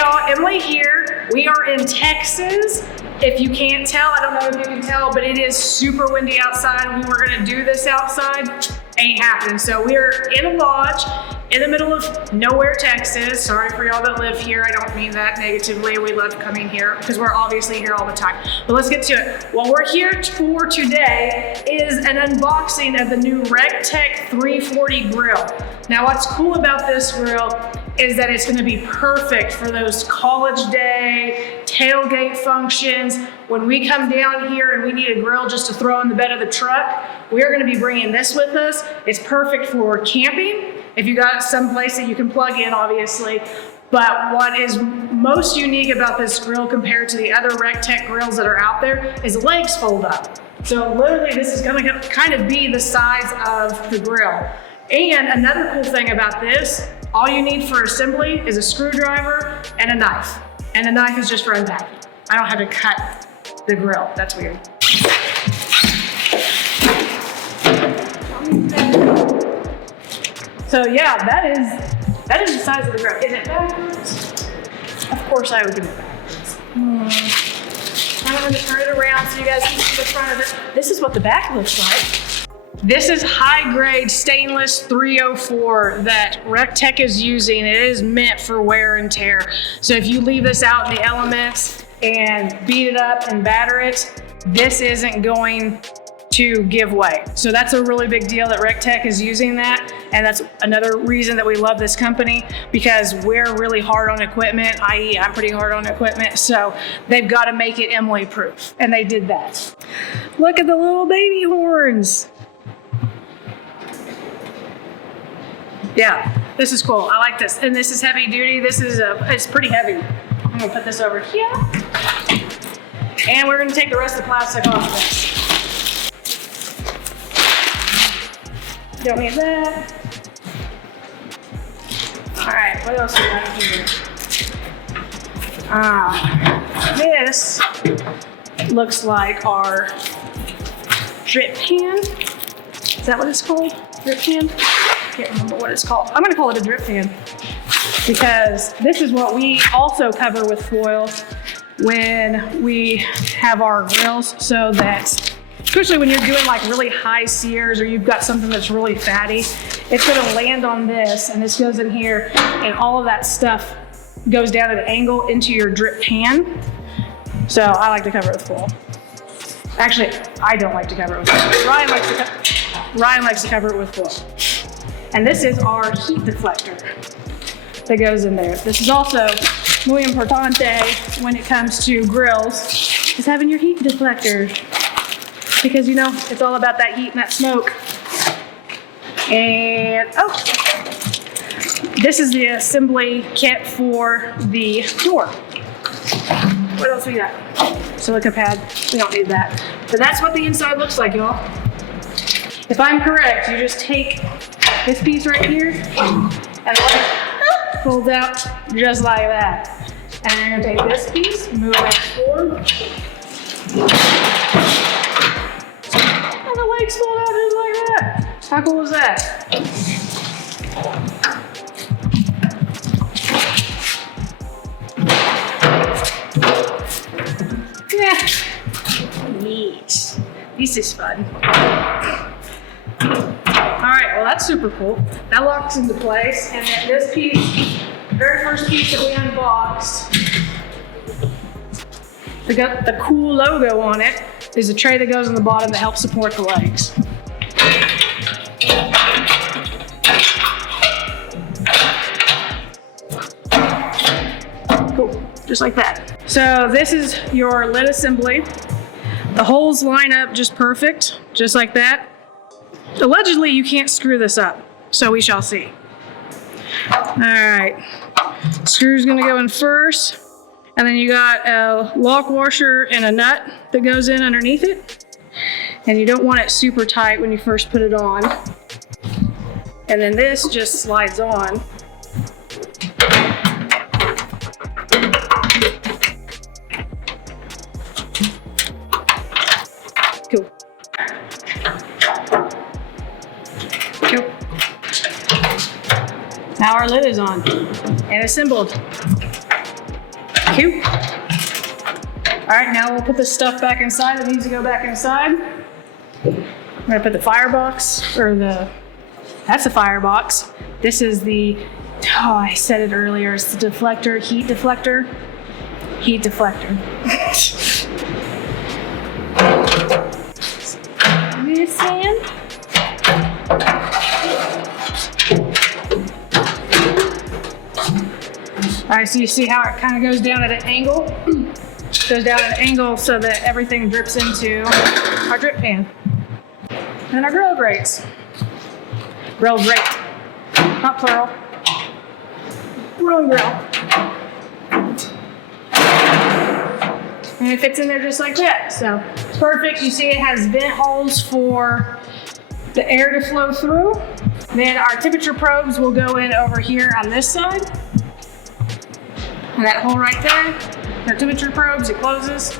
y'all, Emily here. We are in Texas. If you can't tell, I don't know if you can tell, but it is super windy outside. We were gonna do this outside, ain't happening. So we are in a lodge in the middle of nowhere, Texas. Sorry for y'all that live here. I don't mean that negatively. We love coming here because we're obviously here all the time. But let's get to it. What we're here for today is an unboxing of the new Recteq 340 grill. Now what's cool about this grill is that it's gonna be perfect for those college day, tailgate functions. When we come down here and we need a grill just to throw in the bed of the truck, we are gonna be bringing this with us. It's perfect for camping, if you got some place that you can plug in, obviously. But what is most unique about this grill compared to the other Recteq grills that are out there is the legs fold up. So literally this is gonna kind of be the size of the grill. And another cool thing about this, all you need for assembly is a screwdriver and a knife. And the knife is just for unpacking. I don't have to cut the grill. That's weird. So yeah, that is the size of the grill. Is it backwards? Of course I would do it backwards. I'm gonna turn it around so you guys can see the front of it. This is what the back looks like. This is high grade stainless 304 that Recteq is using. It is meant for wear and tear. So if you leave this out in the elements and beat it up and batter it, this isn't going to give way. So that's a really big deal that Recteq is using that. And that's another reason that we love this company, because we're really hard on equipment, i.e. I'm pretty hard on equipment. So they've got to make it Emily proof. And they did that. Look at the little baby horns. Yeah, this is cool. I like this. And this is heavy duty. This is it's pretty heavy. I'm gonna put this over here. And we're gonna take the rest of the plastic off of this. Don't need that. All right, what else we got here? This looks like our drip pan. Is that what it's called? Drip pan? I can't remember what it's called. I'm gonna call it a drip pan because this is what we also cover with foil when we have our grills, so that, especially when you're doing like really high sears or you've got something that's really fatty, it's gonna land on this and this goes in here and all of that stuff goes down at an angle into your drip pan. So I like to cover it with foil. Actually, I don't like to cover it with foil. Ryan likes to cover it with foil. And this is our heat deflector that goes in there. This is also muy importante when it comes to grills, is having your heat deflector. Because you know, it's all about that heat and that smoke. And, oh, this is the assembly kit for the door. What else we got? Silica pad, we don't need that. But that's what the inside looks like, y'all. If I'm correct, you just take this piece right here and let it fold out just like that. And then you're gonna take this piece, move it forward. And the legs fold out just like that. How cool is that? Yeah. Neat. This is fun. All right, well that's super cool. That locks into place. And then this piece, very first piece that we unboxed, they got the cool logo on it. There's a tray that goes on the bottom that helps support the legs. Cool, just like that. So this is your lid assembly. The holes line up just perfect, just like that. Allegedly, you can't screw this up, so we shall see. All right, screw's gonna go in first, and then you got a lock washer and a nut that goes in underneath it. And you don't want it super tight when you first put it on. And then this just slides on. Cool. Cool. Now our lid is on and assembled. you. All right, now we'll put the stuff back inside. It needs to go back inside. I'm gonna put the firebox, that's the firebox. This is the, I said it earlier, it's the deflector, heat deflector. Heat deflector. This in. All right, so you see how it kind of goes down at an angle? Goes down at an angle so that everything drips into our drip pan. And our grill grates. Grill grate, not plural. Grill and grill. And it fits in there just like that. So it's perfect. You see it has vent holes for the air to flow through. Then our temperature probes will go in over here on this side. And that hole right there, our temperature probes, it closes.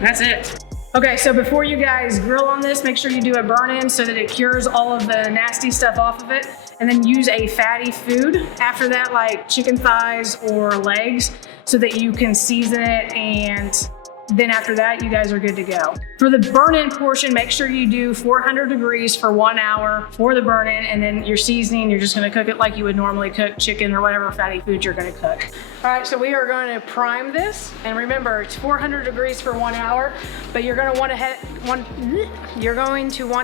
That's it. Okay, so before you guys grill on this, make sure you do a burn-in so that it cures all of the nasty stuff off of it. And then use a fatty food after that, like chicken thighs or legs, so that you can season it, and then after that, you guys are good to go. For the burn-in portion, make sure you do 400 degrees for 1 hour for the burn-in, and then your seasoning, you're just gonna cook it like you would normally cook chicken or whatever fatty food you're gonna cook. All right, so we are going to prime this, and remember, it's 400 degrees for 1 hour, but you're going to want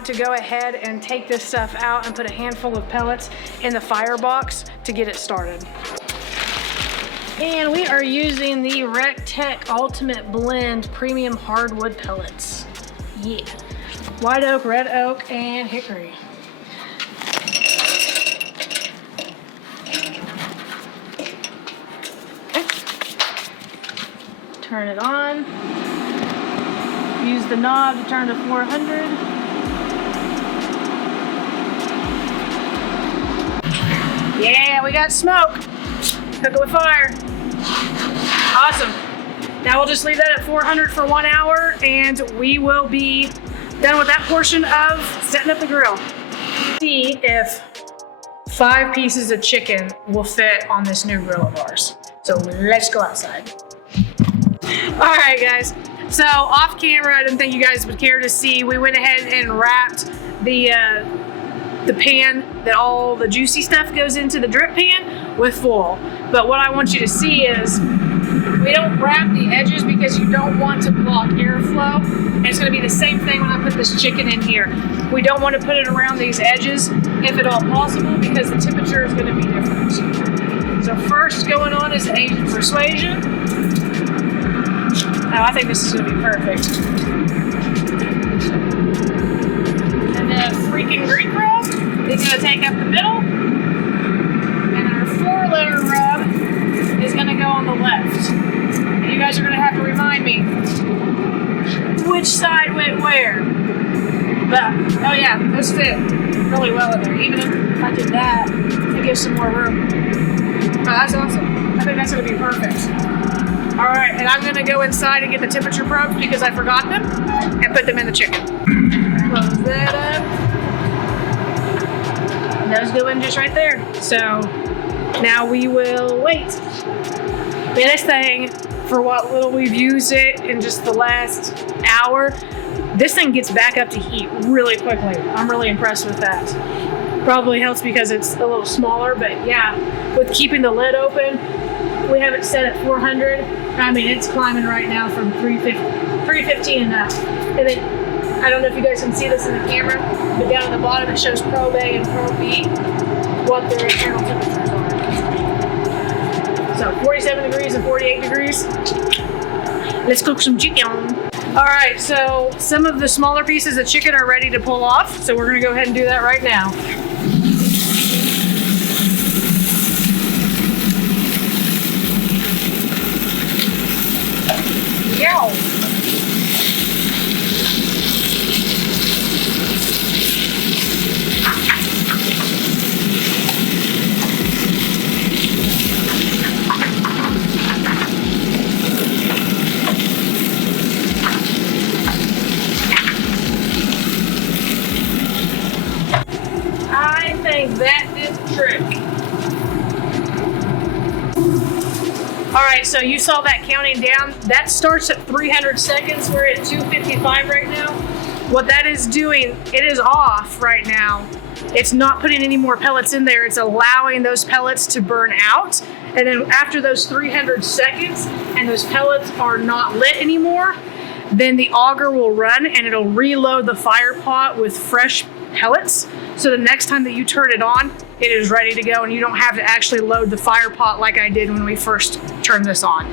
to go ahead and take this stuff out and put a handful of pellets in the firebox to get it started. And we are using the Recteq Ultimate Blend Premium Hardwood Pellets. Yeah. White oak, red oak, and hickory. Okay. Turn it on. Use the knob to turn to 400. Yeah, we got smoke. Cook it with fire. Awesome. Now we'll just leave that at 400 for 1 hour, and we will be done with that portion of setting up the grill. See if 5 pieces of chicken will fit on this new grill of ours. So let's go outside. All right, guys. So off camera, I didn't think you guys would care to see, we went ahead and wrapped the pan that all the juicy stuff goes into, the drip pan, with foil. But what I want you to see is we don't wrap the edges because you don't want to block airflow. And it's gonna be the same thing when I put this chicken in here. We don't want to put it around these edges, if at all possible, because the temperature is gonna be different. So first going on is the Asian persuasion. Oh, I think this is gonna be perfect. And then a freaking Greek rub is gonna take up the middle. And our 4-letter rub is gonna go on the left. And you guys are gonna have to remind me which side went where. But, oh yeah, those fit really well in there. Even if I did that, it gives some more room. Oh, that's awesome. I think that's gonna be perfect. All right, and I'm gonna go inside and get the temperature probes because I forgot them, and put them in the chicken. Close that up. And those go in just right there. So now we will wait. Man, this thing, for what little we've used it in just the last hour, this thing gets back up to heat really quickly. I'm really impressed with that. Probably helps because it's a little smaller, but yeah, with keeping the lid open, we have it set at 400. I mean, it's climbing right now from 315 and up. And then, I don't know if you guys can see this in the camera, but down at the bottom it shows probe A and probe B, what their internal temperatures are. So 47 degrees and 48 degrees. Let's cook some chicken. All right, so some of the smaller pieces of chicken are ready to pull off. So we're gonna go ahead and do that right now. Yow. I think that did the trick. All right, so you saw that counting down. That starts at 300 seconds. We're at 255 right now. What that is doing, it is off right now. It's not putting any more pellets in there. It's allowing those pellets to burn out. And then after those 300 seconds and those pellets are not lit anymore, then the auger will run and it'll reload the fire pot with fresh pellets. So the next time that you turn it on, it is ready to go and you don't have to actually load the fire pot like I did when we first turned this on.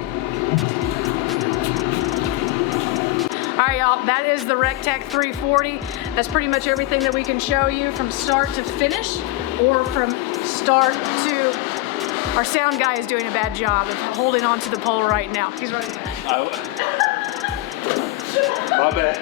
All right, y'all, that is the Recteq 340. That's pretty much everything that we can show you from start to finish, or from start to... Our sound guy is doing a bad job of holding on to the pole right now. He's running back. My bad.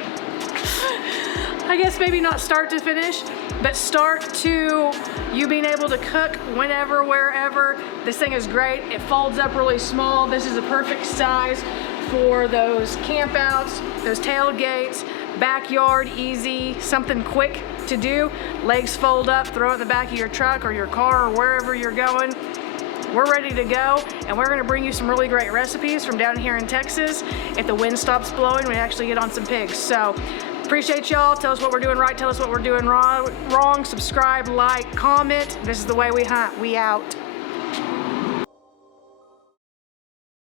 I guess maybe not start to finish, but start to you being able to cook whenever, wherever. This thing is great. It folds up really small. This is a perfect size for those campouts, those tailgates, backyard, easy, something quick to do. Legs fold up, throw it in the back of your truck or your car or wherever you're going. We're ready to go, and we're gonna bring you some really great recipes from down here in Texas. If the wind stops blowing, we actually get on some pigs. So appreciate y'all. Tell us what we're doing right, tell us what we're doing wrong. Subscribe, like, comment. This is the way we hunt. We out.